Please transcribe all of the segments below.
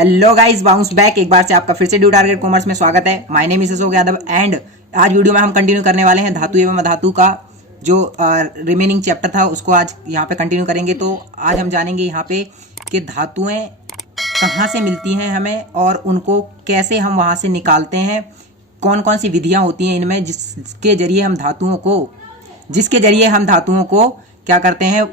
Hello guys, bounce back एक बार से आपका फिर से ड्यू टारगेट कॉमर्स में स्वागत है। My name is Ashok Yadav and आज वीडियो में हम कंटिन्यू करने वाले हैं धातु एवं अधातु का जो रिमेनिंग चैप्टर था उसको आज यहाँ पे कंटिन्यू करेंगे। तो आज हम जानेंगे यहाँ पे कि धातुएं कहाँ से मिलती हैं हमें और उनको कैसे हम वहाँ से निकालते हैं, कौन कौन सी विधियाँ होती हैं इनमें जिसके जरिए हम धातुओं को क्या करते हैं,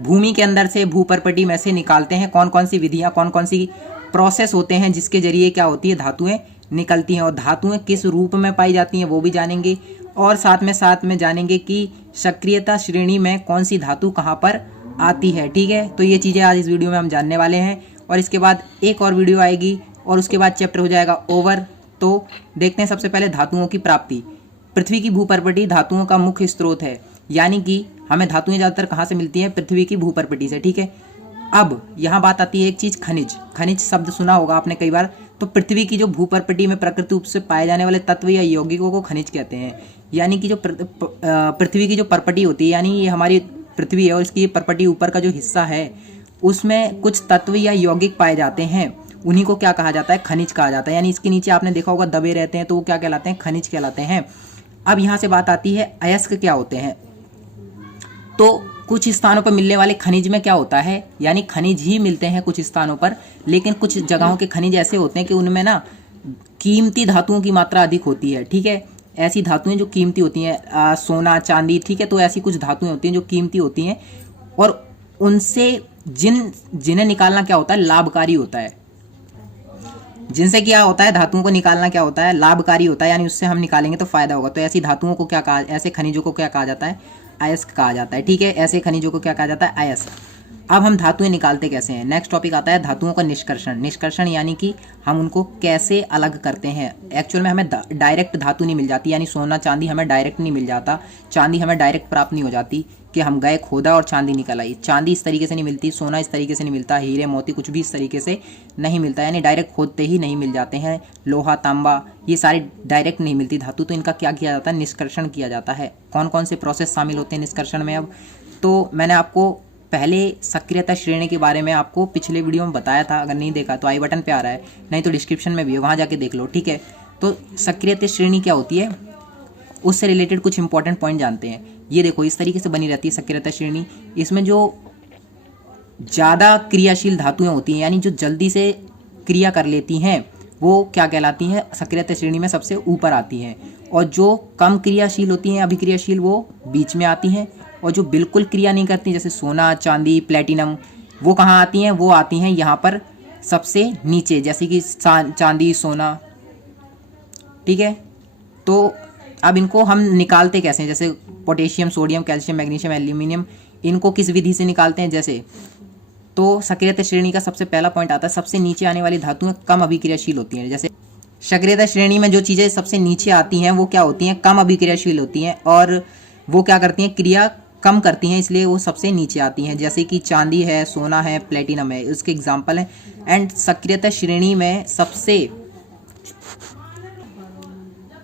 भूमि के अंदर से भूपर्पटी में से निकालते हैं। कौन कौन सी विधियाँ, कौन कौन सी प्रोसेस होते हैं जिसके जरिए क्या होती है, धातुएं निकलती हैं और धातुएं किस रूप में पाई जाती हैं वो भी जानेंगे। और साथ में जानेंगे कि सक्रियता श्रेणी में कौन सी धातु कहाँ पर आती है। ठीक है, तो ये चीज़ें आज इस वीडियो में हम जानने वाले हैं और इसके बाद एक और वीडियो आएगी और उसके बाद चैप्टर हो जाएगा ओवर। तो देखते हैं सबसे पहले धातुओं की प्राप्ति। पृथ्वी की भूपर्पटी धातुओं का मुख्य स्रोत है, यानी कि हमें धातुएं ज़्यादातर कहाँ से मिलती हैं, पृथ्वी की भूपर्पटी से। ठीक है, अब यहाँ बात आती है एक चीज़, खनिज। खनिज शब्द सुना होगा आपने कई बार। तो पृथ्वी की जो भूपर्पटी में प्राकृतिक रूप से पाए जाने वाले तत्व या यौगिकों को खनिज कहते हैं। यानी कि जो पृथ्वी की जो परपटी होती है, यानी ये हमारी पृथ्वी है और इसकी परपटी ऊपर का जो हिस्सा है उसमें कुछ तत्व या यौगिक पाए जाते हैं, उन्हीं को क्या कहा जाता है, खनिज कहा जाता है। यानी इसके नीचे आपने देखा होगा दबे रहते हैं तो वो क्या कहलाते हैं, खनिज कहलाते हैं। अब यहाँ से बात आती है अयस्क क्या होते हैं। तो कुछ स्थानों पर मिलने वाले खनिज में क्या होता है, यानी खनिज ही मिलते हैं कुछ स्थानों पर, लेकिन कुछ जगहों के खनिज ऐसे होते हैं कि उनमें ना कीमती धातुओं की मात्रा अधिक होती है। ठीक है, ऐसी धातुएं जो कीमती होती हैं, सोना चांदी। ठीक है, तो ऐसी कुछ धातुएं होती हैं जो कीमती होती हैं और उनसे जिन्हें निकालना क्या होता है, लाभकारी होता है। जिनसे क्या होता है, धातुओं को निकालना क्या होता है, लाभकारी होता है, यानी उससे हम निकालेंगे तो फायदा होगा। तो ऐसी धातुओं को क्या कहा, ऐसे खनिजों को क्या कहा जाता है, अयस्क कहा जाता है। ठीक है, ऐसे खनिजों को क्या कहा जाता है, अयस्क। अब हम धातुएं निकालते कैसे हैं, नेक्स्ट टॉपिक आता है धातुओं का निष्कर्षण। निष्कर्षण यानी कि हम उनको कैसे अलग करते हैं। एक्चुअल में हमें डायरेक्ट धातु नहीं मिल जाती, यानी सोना चांदी हमें डायरेक्ट नहीं मिल जाता, चांदी हमें डायरेक्ट प्राप्त नहीं हो जाती कि हम गए खोदा और चांदी निकल आई। चांदी इस तरीके से नहीं मिलती, सोना इस तरीके से नहीं मिलता, हीरे मोती कुछ भी इस तरीके से नहीं मिलता, यानी डायरेक्ट खोदते ही नहीं मिल जाते हैं। लोहा तांबा ये सारी डायरेक्ट नहीं मिलती धातु, तो इनका क्या किया जाता है, निष्कर्षण किया जाता है। कौन कौन से प्रोसेस शामिल होते हैं निष्कर्षण में। अब तो मैंने आपको पहले सक्रियता श्रेणी के बारे में आपको पिछले वीडियो में बताया था, अगर नहीं देखा तो आई बटन पे आ रहा है, नहीं तो डिस्क्रिप्शन में भी है, वहाँ जाके देख लो। ठीक है, तो सक्रियता श्रेणी क्या होती है, उससे रिलेटेड कुछ इंपॉर्टेंट पॉइंट जानते हैं। ये देखो इस तरीके से बनी रहती है सक्रियता श्रेणी। इसमें जो ज़्यादा क्रियाशील धातुएं होती हैं, यानी जो जल्दी से क्रिया कर लेती हैं, वो क्या कहलाती हैं, सक्रियता श्रेणी में सबसे ऊपर आती हैं। और जो कम क्रियाशील होती हैं, अभिक्रियाशील, वो बीच में आती हैं। और जो बिल्कुल क्रिया नहीं करती जैसे सोना चांदी प्लेटिनम, वो कहाँ आती हैं, वो आती हैं यहाँ पर सबसे नीचे, जैसे कि चांदी सोना। ठीक है, तो अब इनको हम निकालते कैसे हैं, जैसे potassium sodium calcium magnesium aluminium, इनको किस विधि से निकालते हैं। जैसे तो सक्रियता श्रेणी का सबसे पहला पॉइंट आता है, सबसे नीचे आने वाली धातुएं कम अभिक्रियाशील होती हैं। जैसे सक्रियता श्रेणी में जो चीज़ें सबसे नीचे आती हैं वो क्या होती हैं, कम अभिक्रियाशील होती हैं और वो क्या करती हैं, क्रिया कम करती हैं, इसलिए वो सबसे नीचे आती हैं। जैसे कि चांदी है, सोना है, प्लेटिनम है, उसके एग्जाम्पल हैं। एंड सक्रियता श्रेणी में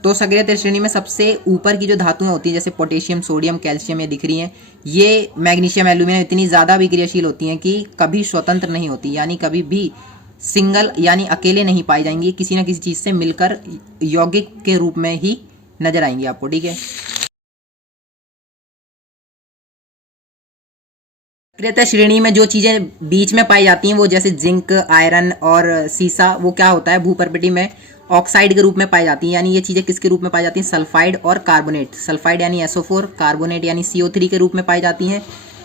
सक्रियता श्रेणी में सबसे ऊपर की जो धातुएं होती हैं, जैसे पोटेशियम सोडियम कैल्शियम, ये दिख रही हैं, ये मैग्नीशियम एल्यूमिनियम इतनी ज़्यादा अभिक्रियाशील होती हैं कि कभी स्वतंत्र नहीं होती, यानी कभी भी सिंगल यानी अकेले नहीं पाई जाएंगी, किसी न किसी चीज़ से मिलकर यौगिक के रूप में ही नजर आएंगी आपको। ठीक है, सक्रियता श्रेणी में जो चीज़ें बीच में पाई जाती हैं वो जैसे जिंक आयरन और सीसा, वो क्या होता है, भूपर्पटी में ऑक्साइड के रूप में पाई जाती हैं। यानी ये चीज़ें किसके रूप में पाई जाती हैं, सल्फाइड और कार्बोनेट। सल्फाइड यानी SO4, कार्बोनेट यानी CO3 के रूप में पाई जाती हैं।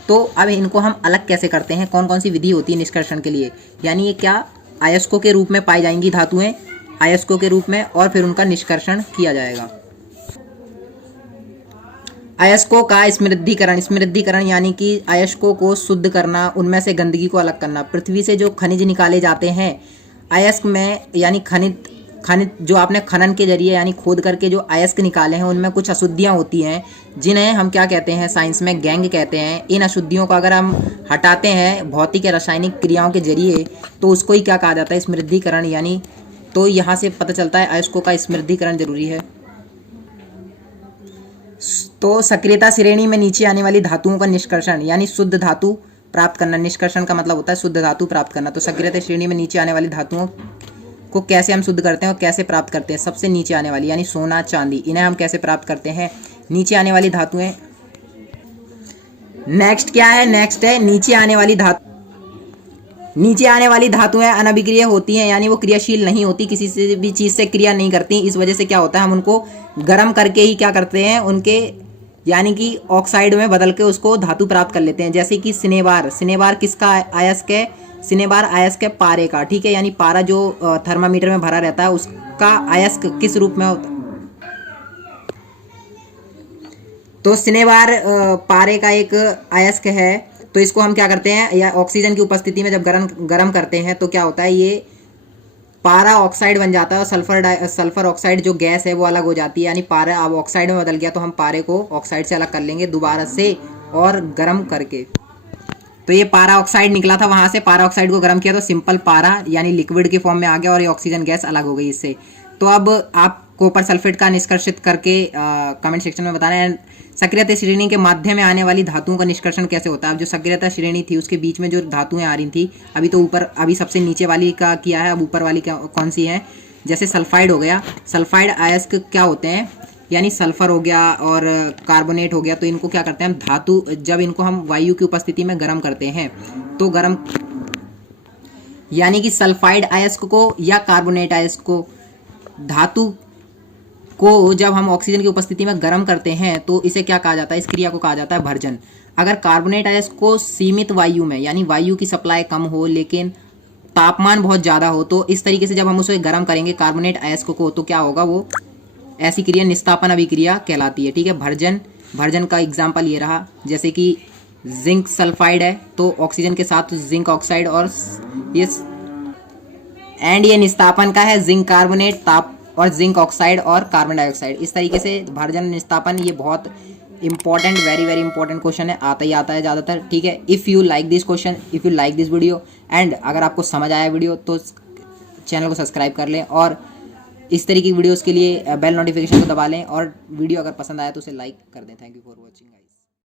तो अब इनको हम अलग कैसे करते हैं, कौन कौन सी विधि होती है निष्कर्षण के लिए। यानी ये क्या अयस्कों के रूप में पाई जाएंगी धातुएं, अयस्कों के रूप में, और फिर उनका निष्कर्षण किया जाएगा। अयस्कों का स्मृद्धीकरण यानी कि अयस्कों को शुद्ध करना, उनमें से गंदगी को अलग करना। पृथ्वी से जो खनिज निकाले जाते हैं अयस्क में, यानी खनिज जो आपने खनन के जरिए यानी खोद करके जो अयस्क निकाले हैं उनमें कुछ अशुद्धियां होती हैं, जिन्हें हम क्या कहते हैं, साइंस में गैंग कहते हैं। इन अशुद्धियों को अगर हम हटाते हैं भौतिक या रासायनिक क्रियाओं के जरिए तो उसको ही क्या कहा जाता है, स्मृद्धीकरण। यानी तो यहाँ से पता चलता है अयस्कों का स्मृद्धीकरण जरूरी है। तो सक्रियता श्रेणी में नीचे आने वाली धातुओं का निष्कर्षण, यानी शुद्ध धातु प्राप्त करना, निष्कर्षण का मतलब होता है शुद्ध धातु प्राप्त करना। तो सक्रियता श्रेणी में नीचे आने वाली धातुओं को कैसे हम शुद्ध करते हैं और कैसे प्राप्त करते हैं। सबसे नीचे आने वाली यानी सोना चांदी, इन्हें हम कैसे प्राप्त करते हैं, नीचे आने वाली धातुएं। नेक्स्ट क्या है, नेक्स्ट है नीचे आने वाली धातु। नीचे आने वाली धातुएं अनभिक्रिय होती हैं, यानी वो क्रियाशील नहीं होती, किसी से भी चीज़ से क्रिया नहीं करती। इस वजह से क्या होता है, हम उनको गर्म करके ही क्या करते हैं, उनके यानी कि ऑक्साइड में बदल के उसको धातु प्राप्त कर लेते हैं। जैसे कि सिनेबार, सिनेबार किसका अयस्क है, सिनेबार अयस्क है पारे का, ठीक है। यानी पारा जो थर्मामीटर में भरा रहता है उसका अयस्क किस रूप में होता है, तो सिनेबार पारे का एक अयस्क है। तो इसको हम क्या करते हैं, या ऑक्सीजन की उपस्थिति में जब गरम करते हैं तो क्या होता है, ये पारा ऑक्साइड बन जाता है और सल्फर ऑक्साइड जो गैस है वो अलग हो जाती है। यानी पारा अब ऑक्साइड में बदल गया तो हम पारे को ऑक्साइड से अलग कर लेंगे दोबारा से और गर्म करके। तो ये पारा ऑक्साइड निकला था, वहां से पारा ऑक्साइड को गर्म किया तो सिंपल पारा यानी लिक्विड की फॉर्म में आ गया और ये ऑक्सीजन गैस अलग हो गई इससे। तो अब आप कॉपर सल्फेट का निष्कर्षित करके कमेंट सेक्शन में बताना है। सक्रियता श्रेणी के माध्यम में आने वाली धातुओं का निष्कर्षण कैसे होता है। अब जो सक्रियता श्रेणी थी उसके बीच में जो धातुएं आ रही थी, अभी तो ऊपर, अभी सबसे नीचे वाली का किया है, अब ऊपर वाली कौन सी है। जैसे सल्फाइड हो गया, सल्फाइड अयस्क क्या होते हैं, यानी सल्फर हो गया और कार्बोनेट हो गया। तो इनको क्या करते हैं हम, धातु जब इनको हम वायु की उपस्थिति में गर्म करते हैं तो गर्म यानी कि सल्फाइड अयस्क को या कार्बोनेट अयस्क को, धातु को जब हम ऑक्सीजन की उपस्थिति में गर्म करते हैं तो इसे क्या कहा जाता है, इस क्रिया को कहा जाता है भर्जन। अगर कार्बोनेट अयस्क को सीमित वायु में, यानी वायु की सप्लाई कम हो लेकिन तापमान बहुत ज़्यादा हो, तो इस तरीके से जब हम उसे गर्म करेंगे कार्बोनेट अयस्क को, तो क्या होगा, वो ऐसी क्रिया निस्तापन अभिक्रिया कहलाती है, ठीक है। भर्जन, भर्जन का एग्जाम्पल ये रहा, जैसे कि जिंक सल्फाइड है तो ऑक्सीजन के साथ जिंक ऑक्साइड और ये निस्तापन का है जिंक कार्बोनेट ताप और जिंक ऑक्साइड और कार्बन डाइऑक्साइड। इस तरीके से भर्जन निस्तापन, ये बहुत important, very very important question है, आता ही आता है ज़्यादातर, ठीक है। If you like this question, if you like this video and अगर आपको समझ आया वीडियो तो चैनल को सब्सक्राइब कर लें और इस तरीके की वीडियोज़ के लिए बेल नोटिफिकेशन को दबा लें और वीडियो अगर पसंद आया तो उसे लाइक कर दें। Thank you for watching.